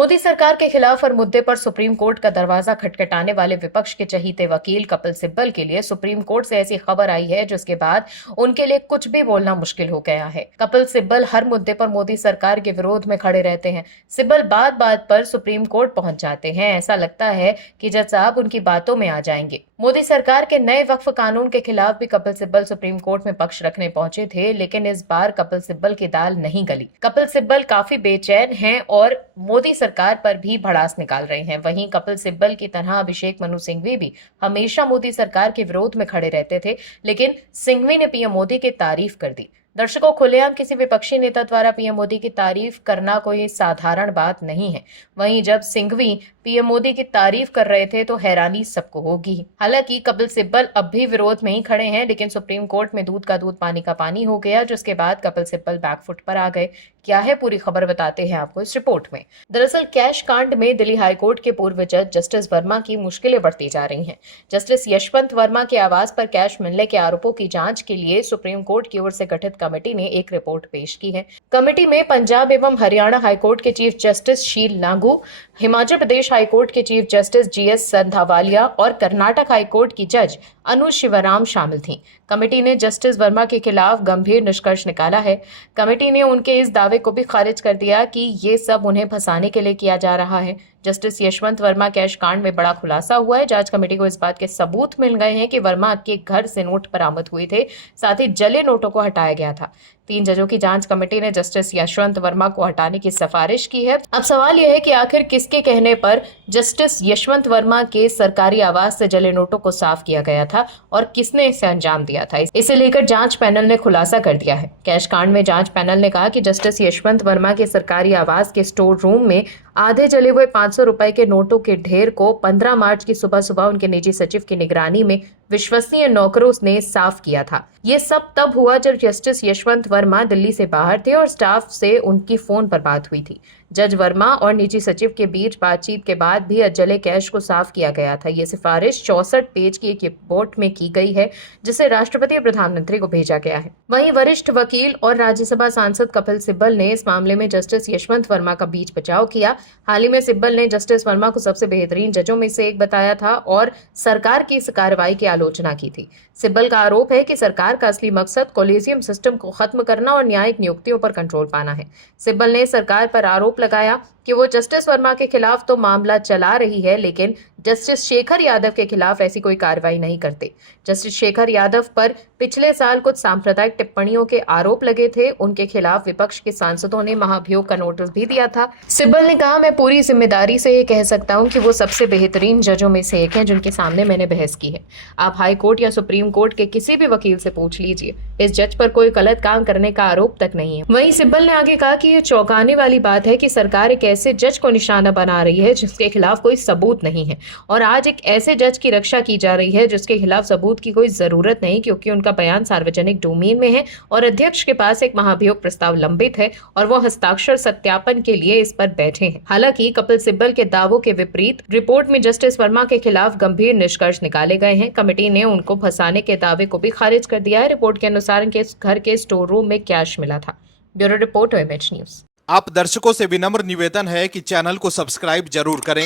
मोदी सरकार के खिलाफ हर मुद्दे पर सुप्रीम कोर्ट का दरवाजा खटखटाने वाले विपक्ष के चहीते वकील कपिल सिब्बल के लिए सुप्रीम कोर्ट से ऐसी खबर आई है जिसके बाद उनके लिए कुछ भी बोलना मुश्किल हो गया है। कपिल सिब्बल हर मुद्दे पर मोदी सरकार के विरोध में खड़े रहते हैं। सिब्बल बात बात पर सुप्रीम कोर्ट पहुंच जाते हैं। ऐसा लगता है कि जज साहब उनकी बातों में आ जाएंगे। मोदी सरकार के नए वक्फ कानून के खिलाफ भी कपिल सिब्बल सुप्रीम कोर्ट में पक्ष रखने पहुंचे थे, लेकिन इस बार कपिल सिब्बल की दाल नहीं गली। कपिल सिब्बल काफी बेचैन हैं और मोदी सरकार पर भी भड़ास निकाल रहे हैं। वहीं कपिल सिब्बल की तरह अभिषेक मनु सिंघवी भी हमेशा मोदी सरकार के विरोध में खड़े रहते थे, लेकिन सिंघवी ने पीएम मोदी की तारीफ कर दी। दर्शकों, खुलेआम किसी विपक्षी नेता द्वारा पीएम मोदी की तारीफ करना कोई साधारण बात नहीं है। वहीं जब सिंघवी पीएम मोदी की तारीफ कर रहे थे तो हैरानी सबको होगी। हालांकि कपिल सिब्बल अब भी विरोध में ही खड़े हैं, लेकिन सुप्रीम कोर्ट में दूध का दूध पानी का पानी हो गया, जिसके बाद कपिल सिब्बल बैकफुट पर आ गए। क्या है पूरी खबर, बताते हैं आपको इस रिपोर्ट में। दरअसल कैश कांड में दिल्ली हाईकोर्ट के पूर्व जज जस्टिस वर्मा की मुश्किलें बढ़ती जा रही हैं। जस्टिस यशवंत वर्मा के आवास पर कैश मिलने के आरोपों की जांच के लिए सुप्रीम कोर्ट की ओर से गठित कमेटी ने एक रिपोर्ट पेश की है। कमेटी में पंजाब एवं हरियाणा हाईकोर्ट के चीफ जस्टिस शील नागू, हिमाचल प्रदेश हाईकोर्ट के चीफ जस्टिस जीएस संधावालिया और कर्नाटक हाईकोर्ट की जज अनु शिवराम शामिल थीं। कमेटी ने जस्टिस वर्मा के खिलाफ गंभीर निष्कर्ष निकाला है। कमेटी ने उनके इस दावे को भी खारिज कर दिया कि ये सब उन्हें फंसाने के लिए किया जा रहा है। जस्टिस यशवंत वर्मा कैश कांड में बड़ा खुलासा हुआ है। जांच कमेटी को इस बात के सबूत मिल गए हैं कि वर्मा के घर से नोट बरामद हुए थे, साथ ही जले नोटों को हटाया गया था। 3 जजों की जांच कमेटी ने जस्टिस यशवंत वर्मा को हटाने की सिफारिश की है। अब सवाल यह है कि आखिर किसके कहने पर जस्टिस यशवंत वर्मा के सरकारी आवास से जले नोटों को साफ किया गया था और किसने इसे अंजाम दिया था। इसे लेकर जांच पैनल ने खुलासा कर दिया है। कैश कांड में जांच पैनल ने कहा कि जस्टिस यशवंत वर्मा के सरकारी आवास के स्टोर रूम में आधे जले हुए 500 रुपए के नोटों के ढेर को 15 मार्च की सुबह सुबह उनके निजी सचिव की निगरानी में विश्वसनीय नौकरों ने साफ किया था। ये सब तब हुआ जब जस्टिस यशवंत वर्मा दिल्ली से बाहर थे और स्टाफ से उनकी फोन पर बात हुई थी। जज वर्मा और निजी सचिव के बीच बातचीत के बाद भी जले कैश को साफ किया गया था। ये सिफारिश 64 पेज की एक रिपोर्ट में की गई है, जिसे राष्ट्रपति और प्रधानमंत्री को भेजा गया है। वहीं वरिष्ठ वकील और राज्यसभा सांसद कपिल सिब्बल ने इस मामले में जस्टिस यशवंत वर्मा का बीच बचाव किया। हाल ही में सिब्बल ने जस्टिस वर्मा को सबसे बेहतरीन जजों में से एक बताया था और सरकार की इस कार्रवाई की आलोचना की थी। सिब्बल का आरोप है कि सरकार का असली मकसद कॉलेजियम सिस्टम को खत्म करना और न्यायिक नियुक्तियों पर कंट्रोल पाना है। सिब्बल ने सरकार पर आरोप लगाया कि वो जस्टिस वर्मा के खिलाफ तो मामला चला रही है, लेकिन जस्टिस शेखर यादव के खिलाफ ऐसी कोई कार्रवाई नहीं करते। जस्टिस शेखर यादव पर पिछले साल कुछ सांप्रदायिक टिप्पणियों के आरोप लगे थे। उनके खिलाफ विपक्ष के सांसदों ने महाभियोग का नोटिस भी दिया था। सिब्बल ने कहा, मैं पूरी जिम्मेदारी से ये कह सकता हूँ कि वो सबसे बेहतरीन जजों में से एक हैं जिनके सामने मैंने बहस की है। आप हाई कोर्ट या सुप्रीम कोर्ट के किसी भी वकील से पूछ लीजिए, इस जज पर कोई गलत काम करने का आरोप तक नहीं है। वहीं सिब्बल ने आगे कहा कि ये चौंकाने वाली बात है कि सरकार एक ऐसे जज को निशाना बना रही है जिसके खिलाफ कोई सबूत नहीं है, और आज एक ऐसे जज की रक्षा की जा रही है जिसके खिलाफ सबूत की कोई जरूरत नहीं, क्योंकि उनका बयान सार्वजनिक डोमेन में है और अध्यक्ष के पास एक महाभियोग प्रस्ताव लंबित है और वो हस्ताक्षर सत्यापन के लिए इस पर बैठे हैं। हालांकि कपिल सिब्बल के दावों के विपरीत रिपोर्ट में जस्टिस वर्मा के खिलाफ गंभीर निष्कर्ष निकाले गए हैं। कमेटी ने उनको फंसाने के दावे को भी खारिज कर दिया है। रिपोर्ट के अनुसार उनके घर के स्टोर रूम में कैश मिला था। Bureau report, OMH news. आप दर्शकों से विनम्र निवेदन है कि चैनल को सब्सक्राइब जरूर करें